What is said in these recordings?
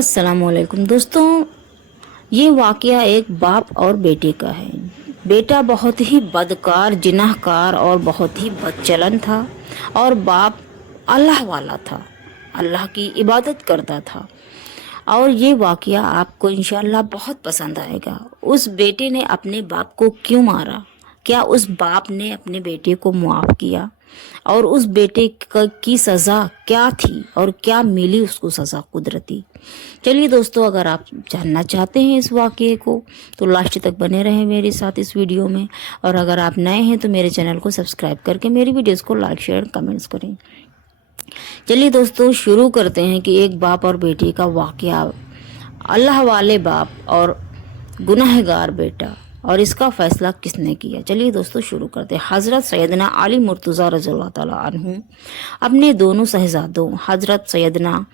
अस्सलाम वालेकुम दोस्तों, ये वाक़या एक बाप और बेटे का है। बेटा बहुत ही बदकार, जिनाहकार और बहुत ही बदचलन था और बाप अल्लाह वाला था, अल्लाह की इबादत करता था। और ये वाक़या आपको इंशाअल्लाह बहुत पसंद आएगा। उस बेटे ने अपने बाप को क्यों मारा? क्या उस बाप ने अपने बेटे को मुआफ़ किया? और उस बेटे की सज़ा क्या थी और क्या मिली उसको सज़ा कुदरती? चलिए दोस्तों, अगर आप जानना चाहते हैं इस वाक़ये को तो लास्ट तक बने रहें मेरे साथ इस वीडियो में। और अगर आप नए हैं तो मेरे चैनल को सब्सक्राइब करके मेरी वीडियोस को लाइक शेयर कमेंट्स करें। चलिए दोस्तों, शुरू करते हैं कि एक बाप और बेटे का वाक़या। अल्लाह वाले बाप और गुनहगार बेटा, और इसका फ़ैसला किसने किया? चलिए दोस्तों शुरू करते हैं। हज़रत सैयदना अली मुर्तज़ा रज़ियल्लाहु ताला अन्हु अपने दोनों शहज़ादों हज़रत सैयदना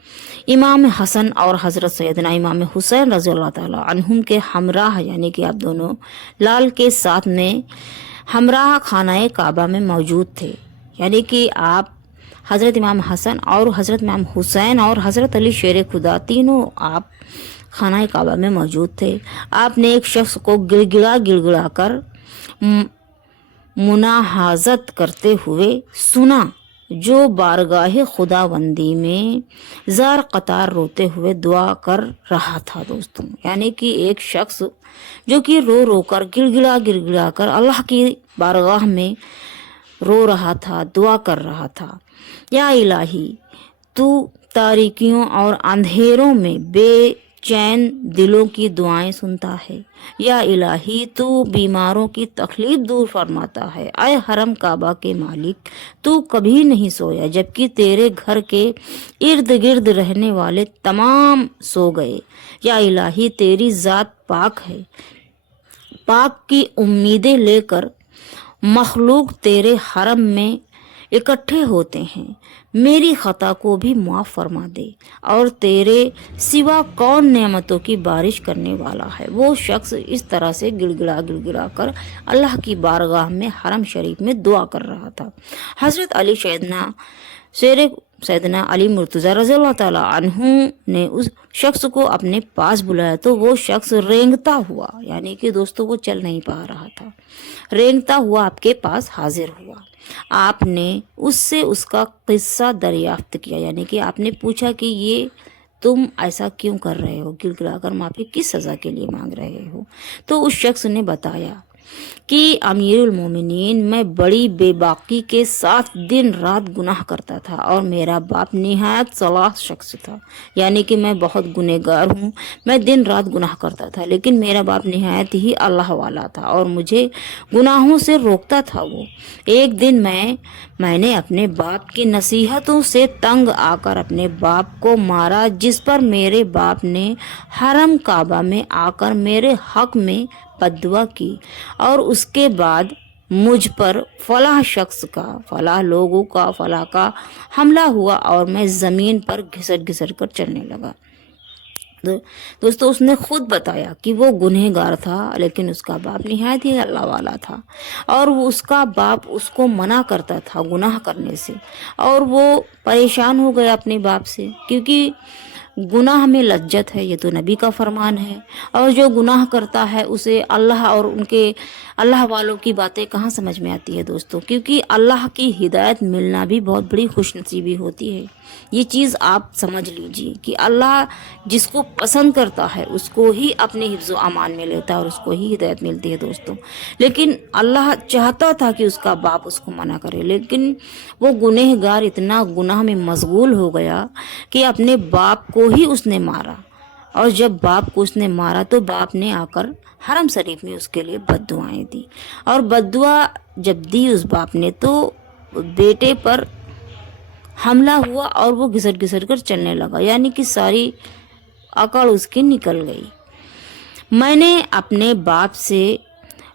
इमाम हसन और हज़रत सैयदना इमाम हुसैन रज़ियल्लाहु ताला अन्हुम के हमराह, यानी कि आप दोनों लाल के साथ में हमराह खानाए काबा में मौजूद थे। यानी कि आप हज़रत इमाम हसन और हज़रत इमाम हुसैन और हज़रत अली शेर खुदा तीनों आप खाना काबा में मौजूद थे। आपने एक शख्स को गिड़गिड़ा कर मुनाहाजत करते हुए सुना, जो बारगाह खुदाबंदी में ज़ार कतार रोते हुए दुआ कर रहा था। दोस्तों, यानी कि एक शख्स जो कि रो रो कर गिड़गिड़ा कर अल्लाह की बारगाह में रो रहा था, दुआ कर रहा था। या इलाही, तू तारीकियों और अंधेरों में बेचैन दिलों की दुआएं सुनता है। या इलाही, तू बीमारों की तकलीफ दूर फरमाता है। ऐ हरम काबा के मालिक, तू कभी नहीं सोया जबकि तेरे घर के इर्द गिर्द रहने वाले तमाम सो गए। या इलाही, तेरी ज़ात पाक है, पाक की उम्मीदें लेकर मखलूक तेरे हरम में इकट्ठे होते हैं। मेरी खता को भी माफ़ फरमा दे। और तेरे सिवा कौन नेमतों की बारिश करने वाला है? वो शख्स इस तरह से गिड़गिड़ा कर अल्लाह की बारगाह में हरम शरीफ में दुआ कर रहा था। हज़रत अली सैयदना अली मुर्तज़ा रज़ियल्लाहु ताला अन्हु ने उस शख्स को अपने पास बुलाया तो वो शख्स रेंगता हुआ, यानी कि दोस्तों वो चल नहीं पा रहा था, रेंगता हुआ आपके पास हाजिर हुआ। आपने उससे उसका किस्सा दरियाफ्त किया, यानी कि आपने पूछा कि ये तुम ऐसा क्यों कर रहे हो, गिड़गिड़ाकर माफ़ी किस सज़ा के लिए मांग रहे हो? तो उस शख्स ने बताया कि अमीरुल मोमिनीन, मैं बड़ी बेबाकी के साथ दिन रात गुनाह करता था और मेरा बाप निहायत सलाह शख्स था। यानी कि मैं बहुत गुनहगार हूँ, मैं दिन रात गुनाह करता था, लेकिन मेरा बाप निहायत ही अल्लाह वाला था और मुझे गुनाहों से रोकता था। वो एक दिन मैंने अपने बाप की नसीहतों से तंग आकर अपने बाप को मारा, जिस पर मेरे बाप ने हरम काबा में आकर मेरे हक में बद्दुआ की। और उसके बाद मुझ पर फलाह लोगों का फलाह का हमला हुआ और मैं ज़मीन पर घिसट कर चलने लगा। दोस्तों, उसने खुद बताया कि वो गुनहगार था, लेकिन उसका बाप निहायत ही अल्लाह वाला था और उसका बाप उसको मना करता था गुनाह करने से। और वो परेशान हो गया अपने बाप से, क्योंकि गुनाह में लज्जत है, ये तो नबी का फरमान है। और जो गुनाह करता है उसे अल्लाह और उनके अल्लाह वालों की बातें कहाँ समझ में आती है दोस्तों, क्योंकि अल्लाह की हिदायत मिलना भी बहुत बड़ी खुशनसीबी होती है। ये चीज़ आप समझ लीजिए कि अल्लाह जिसको पसंद करता है उसको ही अपने हिफ्ज़ व अमान में लेता है और उसको ही हिदायत मिलती है दोस्तों। लेकिन अल्लाह चाहता था कि उसका बाप उसको मना करे, लेकिन वो गुनहगार इतना गुनाह में मशगूल हो गया कि अपने बाप को ही उसने मारा। और जब बाप को उसने मारा तो बाप ने आकर हरम शरीफ में उसके लिए बद्दुआएं दी। और बद्दुआ जब दी उस बाप ने तो बेटे पर हमला हुआ और वो घिसट कर चलने लगा, यानी कि सारी अकड़ उसकी निकल गई। मैंने अपने बाप से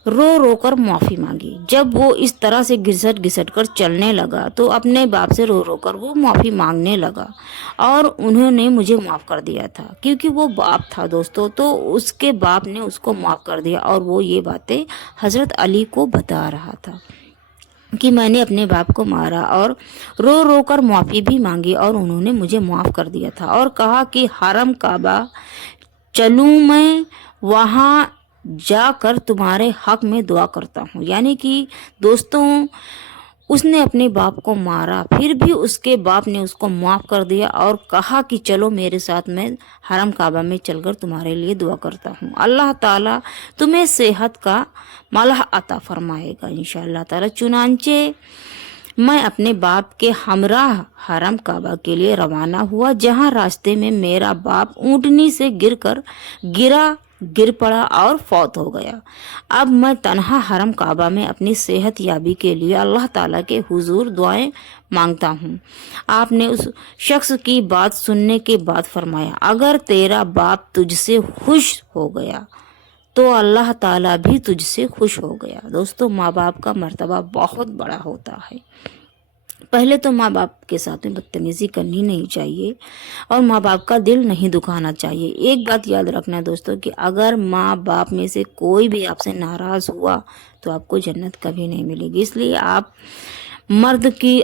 रो रो कर माफ़ी मांगी। जब वो इस तरह से घिसट कर चलने लगा तो अपने बाप से रो रो कर वो माफ़ी मांगने लगा और उन्होंने मुझे माफ़ कर दिया था, क्योंकि वो बाप था दोस्तों। तो उसके बाप ने उसको माफ़ कर दिया और वो ये बातें हज़रत अली को बता रहा था। کہ میں نے اپنے باپ کو مارا اور رو رو کر معافی بھی مانگی اور انہوں نے مجھے معاف کر دیا تھا اور کہا کہ حرم کعبہ چلوں میں وہاں جا کر تمہارے حق میں دعا کرتا ہوں. یعنی کہ دوستوں اس نے اپنے باپ کو مارا، پھر بھی اس کے باپ نے اس کو معاف کر دیا اور کہا کہ چلو میرے ساتھ، میں حرم کعبہ میں چل کر تمہارے لیے دعا کرتا ہوں. اللہ تعالیٰ تمہیں صحت کا ملح عطا فرمائے گا انشاءاللہ تعالیٰ. چنانچہ میں اپنے باپ کے ہمراہ حرم کعبہ کے لیے روانہ ہوا، جہاں راستے میں میرا باپ اونٹنی سے گر پڑا اور فوت ہو گیا. اب میں تنہا حرم کعبہ میں اپنی صحت یابی کے لیے اللہ تعالیٰ کے حضور دعائیں مانگتا ہوں. آپ نے اس شخص کی بات سننے کے بعد فرمایا، اگر تیرا باپ تجھ سے خوش ہو گیا تو اللہ تعالیٰ بھی تجھ سے خوش ہو گیا. دوستوں ماں باپ کا مرتبہ بہت بڑا ہوتا ہے. پہلے تو ماں باپ کے ساتھ میں بدتمیزی کرنی نہیں چاہیے اور ماں باپ کا دل نہیں دکھانا چاہیے. ایک بات یاد رکھنا دوستوں کہ اگر ماں باپ میں سے کوئی بھی آپ سے ناراض ہوا تو آپ کو جنت کبھی نہیں ملے گی. اس لیے آپ مرد کی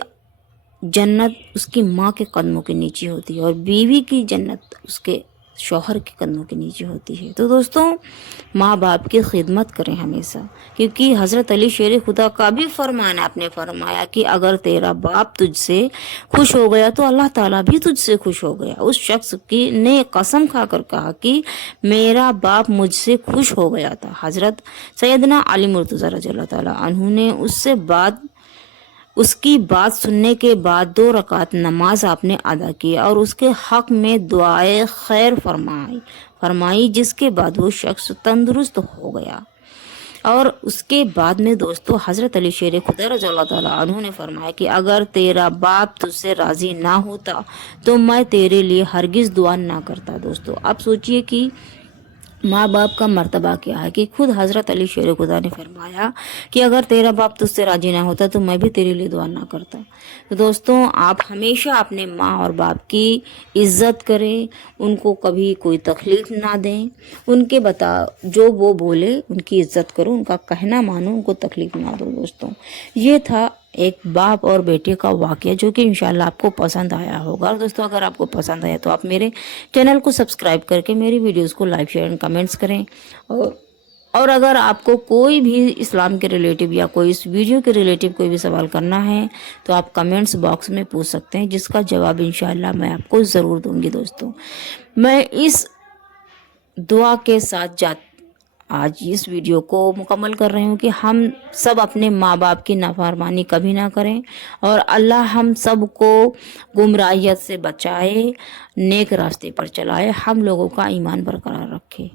جنت اس کی ماں کے قدموں کے نیچے ہوتی ہے اور بیوی کی جنت اس کے شوہر کے قدموں کے نیچے ہوتی ہے. تو دوستوں ماں باپ کی خدمت کریں ہمیشہ، کیونکہ حضرت علی شیر خدا کا بھی فرمان ہے، آپ نے فرمایا کہ اگر تیرا باپ تجھ سے خوش ہو گیا تو اللہ تعالیٰ بھی تجھ سے خوش ہو گیا. اس شخص کی نے قسم کھا کر کہا کہ میرا باپ مجھ سے خوش ہو گیا تھا. حضرت سیدنا علی مرتضیٰ رضی اللہ تعالیٰ عنہ نے اس کی بات سننے کے بعد 2 رکعت نماز آپ نے ادا کی اور اس کے حق میں دعائے خیر فرمائی، جس کے بعد وہ شخص تندرست ہو گیا. اور اس کے بعد میں دوستو حضرت علی شیر خدا رضی اللہ تعالیٰ عنہ نے فرمایا کہ اگر تیرا باپ تجھ سے راضی نہ ہوتا تو میں تیرے لیے ہرگز دعا نہ کرتا. دوستو آپ سوچئے کہ ماں باپ کا مرتبہ کیا ہے، کہ خود حضرت علی شیر خدا نے فرمایا کہ اگر تیرا باپ تجھ سے راضی نہ ہوتا تو میں بھی تیرے لیے دعا نہ کرتا. تو دوستوں آپ ہمیشہ اپنے ماں اور باپ کی عزت کریں، ان کو کبھی کوئی تکلیف نہ دیں، ان کے جو وہ بولے ان کی عزت کرو، ان کا کہنا مانو، ان کو تکلیف نہ دو. دوستوں یہ تھا ایک باپ اور بیٹے کا واقعہ جو کہ انشاءاللہ آپ کو پسند آیا ہوگا. اور دوستوں اگر آپ کو پسند آیا تو آپ میرے چینل کو سبسکرائب کر کے میری ویڈیوز کو لائک شیئر اور کمنٹس کریں. اور اگر آپ کو کوئی بھی اسلام کے ریلیٹیو یا کوئی اس ویڈیو کے ریلیٹیو کوئی بھی سوال کرنا ہے تو آپ کمنٹس باکس میں پوچھ سکتے ہیں، جس کا جواب انشاءاللہ میں آپ کو ضرور دوں گی. دوستوں میں اس دعا کے ساتھ آج اس ویڈیو کو مکمل کر رہی ہوں کہ ہم سب اپنے ماں باپ کی نافرمانی کبھی نہ کریں اور اللہ ہم سب کو گمراہیت سے بچائے، نیک راستے پر چلائے، ہم لوگوں کا ایمان برقرار رکھے.